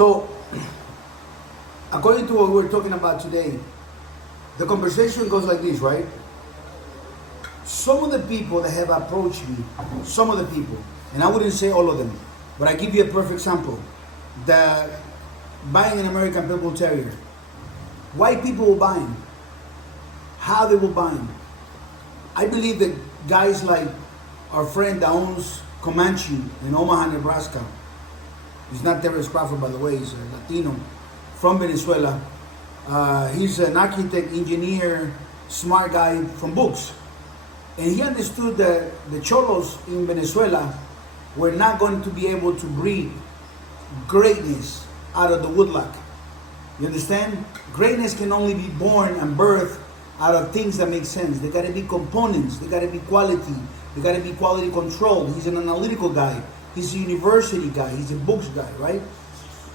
So, according to what we're talking about today, the conversation goes like this, right? Some of the people that have approached me, some of the people, and I wouldn't say all of them, but I give you a perfect sample. The buying an American Pitbull Terrier. Why people will buy him? How they will buy him? I believe that guys like our friend that owns Comanche in Omaha, Nebraska. He's not Terrence Crawford, by the way. He's a Latino from Venezuela. He's an architect, engineer, smart guy from books. And he understood that the cholos in Venezuela were not going to be able to breed greatness out of the woodlock. You understand? Greatness can only be born and birthed out of things that make sense. They got to be components. They got to be quality. They got to be quality control. He's an analytical guy. He's a university guy. He's a books guy, right?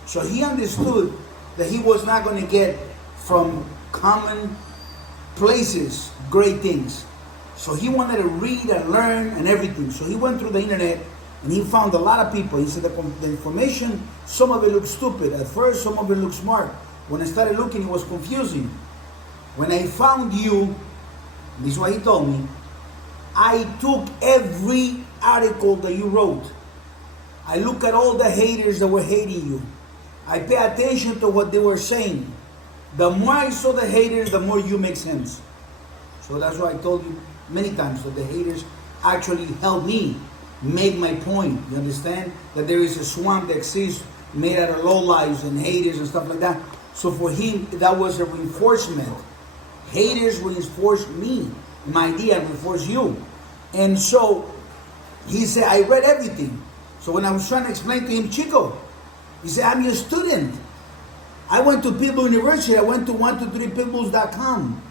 So he understood that he was not going to get from common places great things. So he wanted to read and learn and everything. So he went through the internet and he found a lot of people. He said the information, some of it looked stupid. At first, some of it looked smart. When I started looking, it was confusing. When I found you, this is what he told me, I took every article that you wrote. I look at all the haters that were hating you. I pay attention to what they were saying. The more I saw the haters, the more you make sense. So that's why I told you many times that the haters actually helped me make my point. You understand? That there is a swamp that exists made out of lowlifes and haters and stuff like that. So for him, that was a reinforcement. Haters reinforced me, my idea, reinforced you. And so he said, I read everything. So when I was trying to explain to him, Chico, he said, I'm your student. I went to Pitbull University. I went to 123pitbulls.com.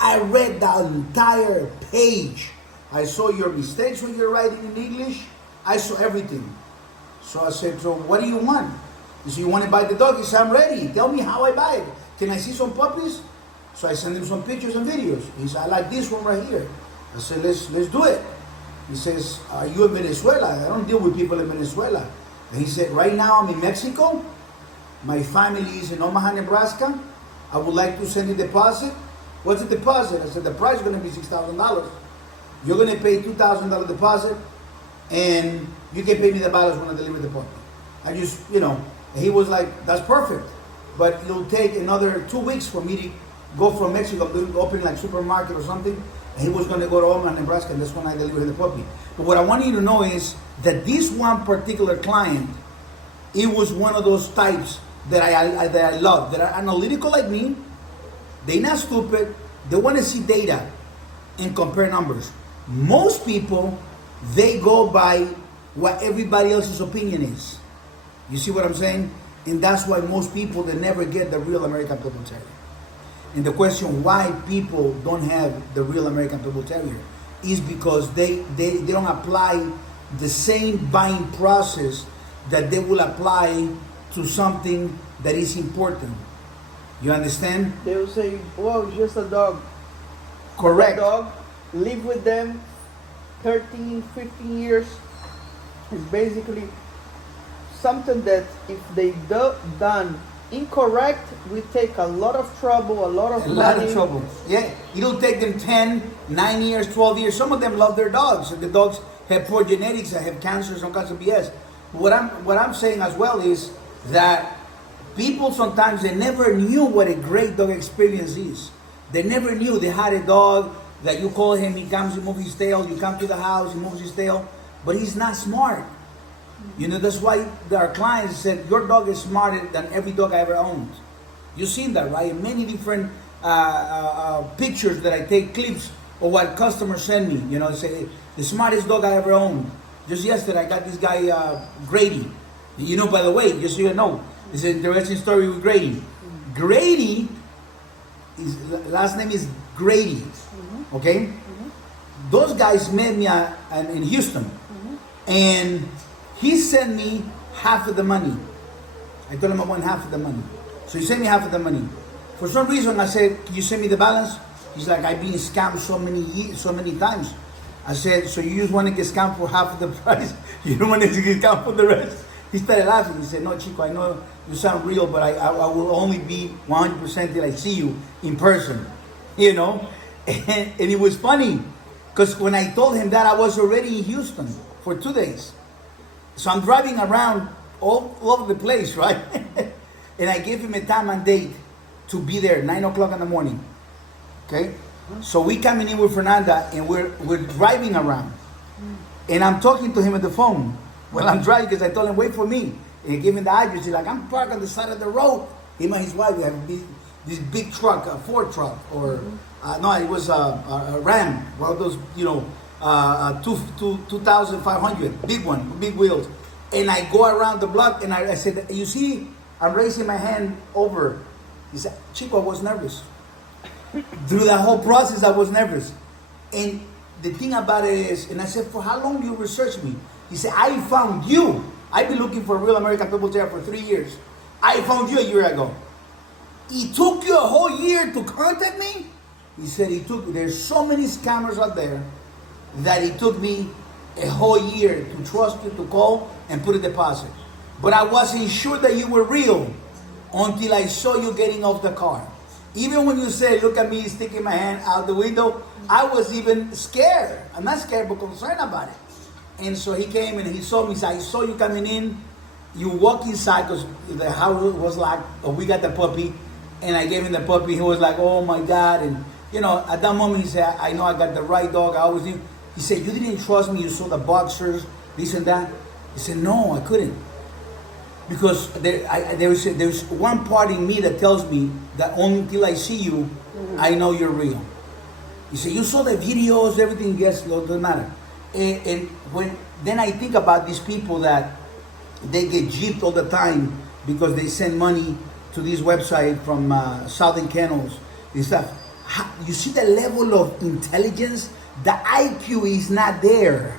I read the entire page. I saw your mistakes when you're writing in English. I saw everything. So I said, so what do you want? He said, you want to buy the dog? He said, I'm ready. Tell me how I buy it. Can I see some puppies? So I sent him some pictures and videos. He said, I like this one right here. I said, let's do it. He says, are you in Venezuela? I don't deal with people in Venezuela. And he said, right now I'm in Mexico. My family is in Omaha, Nebraska. I would like to send a deposit. What's the deposit? I said, the price is going to be $6,000. You're going to pay $2,000 deposit, and you can pay me the balance when I deliver the puppy. I just, he was like, that's perfect. But it'll take another 2 weeks for me to go from Mexico, open like supermarket or something. And he was going to go to Omaha, Nebraska, and that's when I delivered the puppy. But what I want you to know is that this one particular client, it was one of those types that I love, that are analytical like me. They're not stupid. They want to see data and compare numbers. Most people, they go by what everybody else's opinion is. You see what I'm saying? And that's why most people, they never get the real American Pitbull Terrier. And the question why people don't have the real American Pitbull Terrier is because they don't apply the same buying process that they will apply to something that is important. You understand? They will say, well, it's just a dog. Correct. A dog, live with them 13, 15 years. It's basically something that if they done incorrect, we take a lot of trouble, a lot of money. Yeah, it'll take them 10, 9 years, 12 years. Some of them love their dogs. And the dogs have poor genetics, that have cancer, some kinds of BS. What I'm saying as well is that people sometimes, they never knew what a great dog experience is. They never knew. They had a dog that you call him, he comes, he moves his tail, you come to the house, he moves his tail, but he's not smart. That's why our clients said, your dog is smarter than every dog I ever owned. You've seen that, right? Many different pictures that I take, clips of what customers send me. They say, the smartest dog I ever owned. Just yesterday, I got this guy, Grady. By the way, just so you know, it's an interesting story with Grady. Grady, his last name is Grady, okay? Those guys met me in Houston, and he sent me half of the money. I told him I want half of the money. So he sent me half of the money. For some reason, I said, can you send me the balance? He's like, I've been scammed so many times. I said, so you just want to get scammed for half of the price? You don't want to get scammed for the rest? He started laughing. He said, "No, Chico, I know you sound real, but I will only be 100% till I see you in person." You know? And it was funny because when I told him that, I was already in Houston for 2 days. So I'm driving around all over the place, right? And I gave him a time and date to be there, 9 o'clock in the morning. Okay? So we coming in with Fernanda and we're driving around. And I'm talking to him on the phone while I'm driving because I told him, wait for me. And he gave him the address. He's like, I'm parked on the side of the road. Him and his wife, they have this big truck, a Ford truck, or no, it was a Ram, one of those, 2,500, big one, big wheels. And I go around the block and I said, you see, I'm raising my hand over. He said, Chico, I was nervous. Through that whole process, I was nervous. And the thing about it is, and I said, for how long do you research me? He said, I found you. I've been looking for a real American Pitbull Terrier for 3 years. I found you a year ago. It took you a whole year to contact me? He said, there's so many scammers out there that it took me a whole year to trust you, to call and put a deposit. But I wasn't sure that you were real until I saw you getting off the car. Even when you said, look at me sticking my hand out the window, I was even scared. I'm not scared, but concerned about it. And so he came and he saw me. He said, I saw you coming in. You walk inside because the house was locked. We got the puppy. And I gave him the puppy. He was like, oh my God. And, at that moment, he said, I know I got the right dog. I always knew. He said, you didn't trust me. You saw the boxers, this and that. He said, no, I couldn't. Because there's one part in me that tells me that until I see you, I know you're real. He said, you saw the videos, everything, yes, doesn't matter. And then I think about these people that they get gypped all the time because they send money to this website from Southern Kennels and stuff. You see the level of intelligence? The IQ is not there.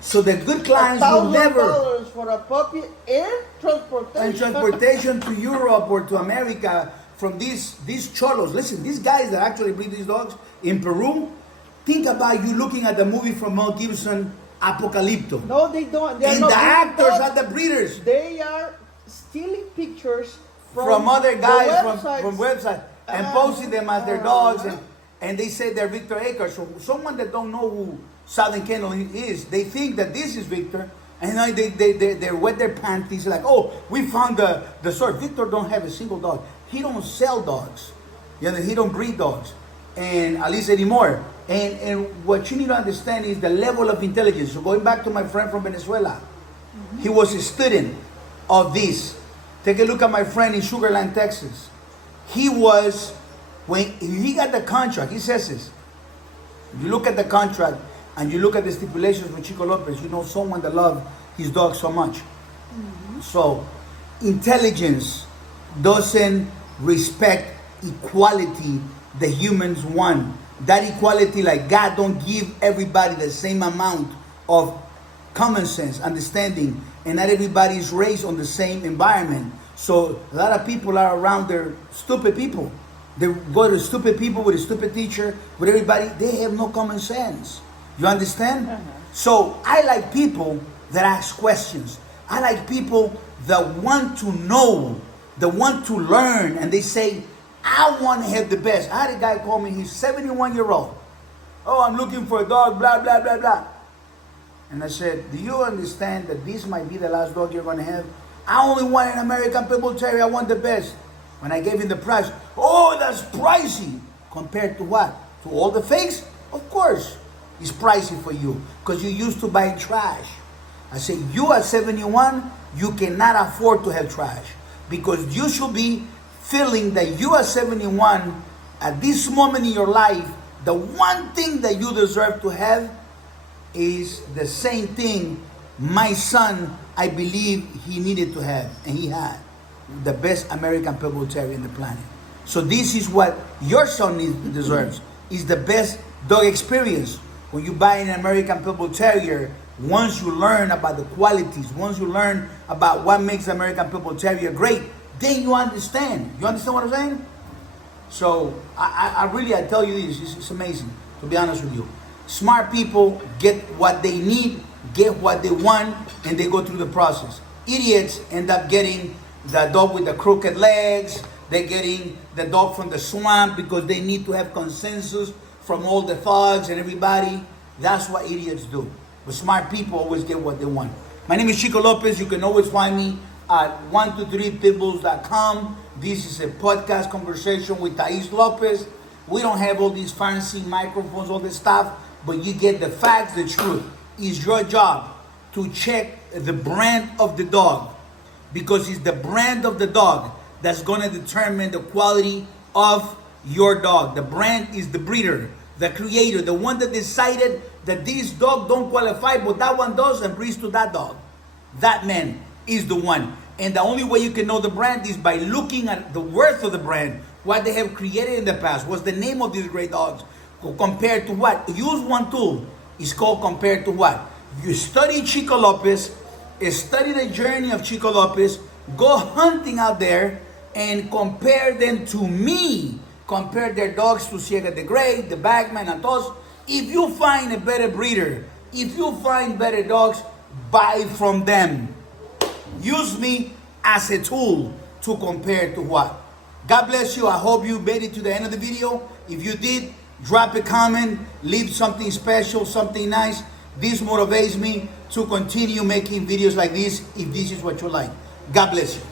So the good clients will never. $1,000 for a puppy and transportation. And transportation to Europe or to America from these cholos. Listen, these guys that actually breed these dogs in Peru, think about you looking at the movie from Mel Gibson, Apocalypto. No, they don't. And the actors are the breeders. They are stealing pictures from other guys from websites and posting them as their dogs. And they say they're Victor Akers. So someone that don't know who Southern Kennel is, they think that this is Victor. And they wet their panties like, oh, we found the source. Victor don't have a single dog. He don't sell dogs. He don't breed dogs. And at least anymore. And what you need to understand is the level of intelligence. So going back to my friend from Venezuela, he was a student of this. Take a look at my friend in Sugar Land, Texas. He was, when he got the contract, he says this. You look at the contract and you look at the stipulations with Chico Lopez, you know someone that loved his dog so much. So intelligence doesn't respect equality the humans want. That equality, like God don't give everybody the same amount of common sense, understanding, and not everybody is raised on the same environment. So a lot of people are around their stupid people. They go to stupid people with a stupid teacher, with everybody. They have no common sense. You understand? So I like people that ask questions. I like people that want to know, that want to learn, and they say, I want to have the best. I had a guy call me, he's 71-year-old. Oh, I'm looking for a dog, blah, blah, blah, blah. And I said, do you understand that this might be the last dog you're going to have? I only want an American Pitbull Terrier. I want the best. When I gave him the price, oh, that's pricey. Compared to what? To all the fakes? Of course, it's pricey for you because you used to buy trash. I said, you at 71, you cannot afford to have trash because you should be feeling that you at 71, at this moment in your life, the one thing that you deserve to have is the same thing my son, I believe he needed to have, and he had. The best American Pitbull Terrier in the planet. So this is what your son deserves, is the best dog experience. When you buy an American Pitbull Terrier, once you learn about the qualities, once you learn about what makes American Pitbull Terrier great, then you understand. You understand what I'm saying? So I really, I tell you this, it's amazing, to be honest with you. Smart people get what they need, get what they want, and they go through the process. idiots end up getting the dog with the crooked legs. They're getting the dog from the swamp because they need to have consensus from all the thugs and everybody. That's what idiots do. But smart people always get what they want. My name is Chico Lopez. You can always find me at 123pitbulls.com. This is a podcast conversation with Thais Lopez. We don't have all these fancy microphones, all this stuff, but you get the facts, the truth. It's your job to check the brand of the dog, because it's the brand of the dog that's going to determine the quality of your dog. The brand is the breeder, the creator, the one that decided that this dog don't qualify, but that one does, and breeds to that dog. That man is the one. And the only way you can know the brand is by looking at the worth of the brand, what they have created in the past. What's the name of these great dogs? Compared to what? Use one tool. It's called compared to what? You study Chico Lopez, study the journey of Chico Lopez, go hunting out there, and compare them to me. Compare their dogs to Ciega the Great, the Bagman, and those. If you find a better breeder, if you find better dogs, buy from them. Use me as a tool to compare to what? God bless you. I hope you made it to the end of the video. If you did, drop a comment, leave something special, something nice. This motivates me to continue making videos like this if this is what you like. God bless you.